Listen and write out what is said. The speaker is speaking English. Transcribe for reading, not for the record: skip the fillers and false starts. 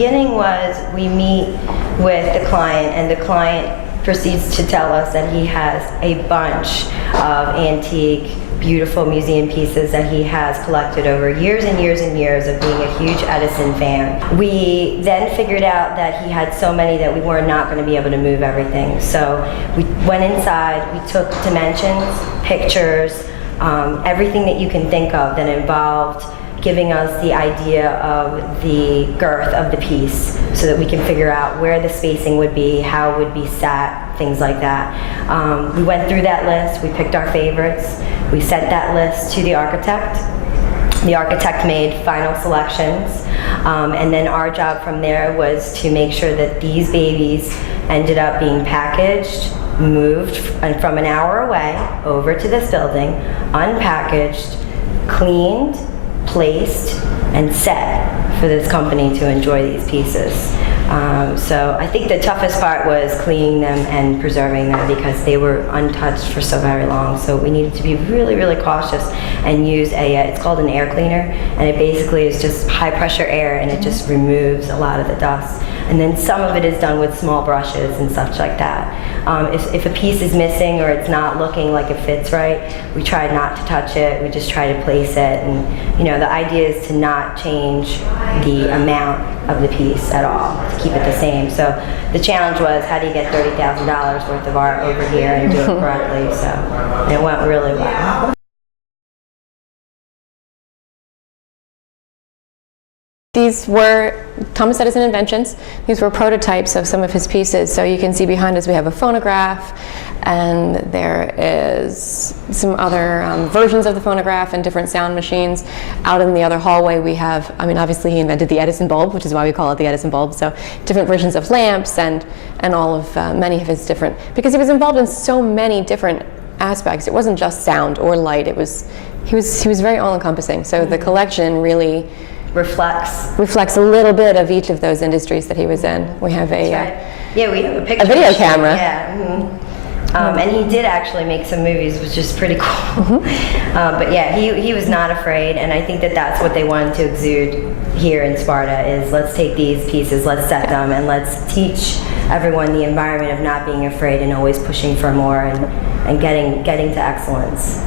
beginning was we meet with the client, and the client proceeds to tell us that he has a bunch of antique, beautiful museum pieces that he has collected over years and years and years of being a huge Edison fan. We then figured out that he had so many that we were not going to be able to move everything. So we went inside, we took dimensions, pictures, everything that you can think of that involved giving us the idea of the girth of the piece so that we can figure out where the spacing would be, how it would be sat, things like that. We went through that list, we picked our favorites, we sent that list to the architect. The architect made final selections, and then our job from there was to make sure that these babies ended up being packaged, moved from an hour away over to this building, unpackaged, cleaned, placed, and set for this company to enjoy these pieces. So I think the toughest part was cleaning them and preserving them because they were untouched for so very long. So we needed to be really, really cautious and use it's called an air cleaner, and it basically is just high pressure air, and it just removes a lot of the dust. And then some of it is done with small brushes and such like that. If a piece is missing or it's not looking like it fits right, we try not to touch it. We just try to place it, and the idea is to not change the amount of the piece at all, to keep it the same. So the challenge was, how do you get $30,000 worth of art over here and do it correctly? So it went really well. These were Thomas Edison inventions. These were prototypes of some of his pieces. So you can see behind us we have a phonograph, and there is some other versions of the phonograph and different sound machines. Out in the other hallway we have, obviously he invented the Edison bulb, which is why we call it the Edison bulb. So different versions of lamps and all of many of his different, because he was involved in so many different aspects. It wasn't just sound or light. He was very all-encompassing. So the collection really reflects a little bit of each of those industries that he was in. We have we have a picture, a video camera. Yeah. Mm-hmm. And he did actually make some movies, which is pretty cool. Mm-hmm. But yeah, he was not afraid, and I think that that's what they wanted to exude here in Sparta is, let's take these pieces, let's set them, and let's teach everyone the environment of not being afraid and always pushing for more and getting to excellence.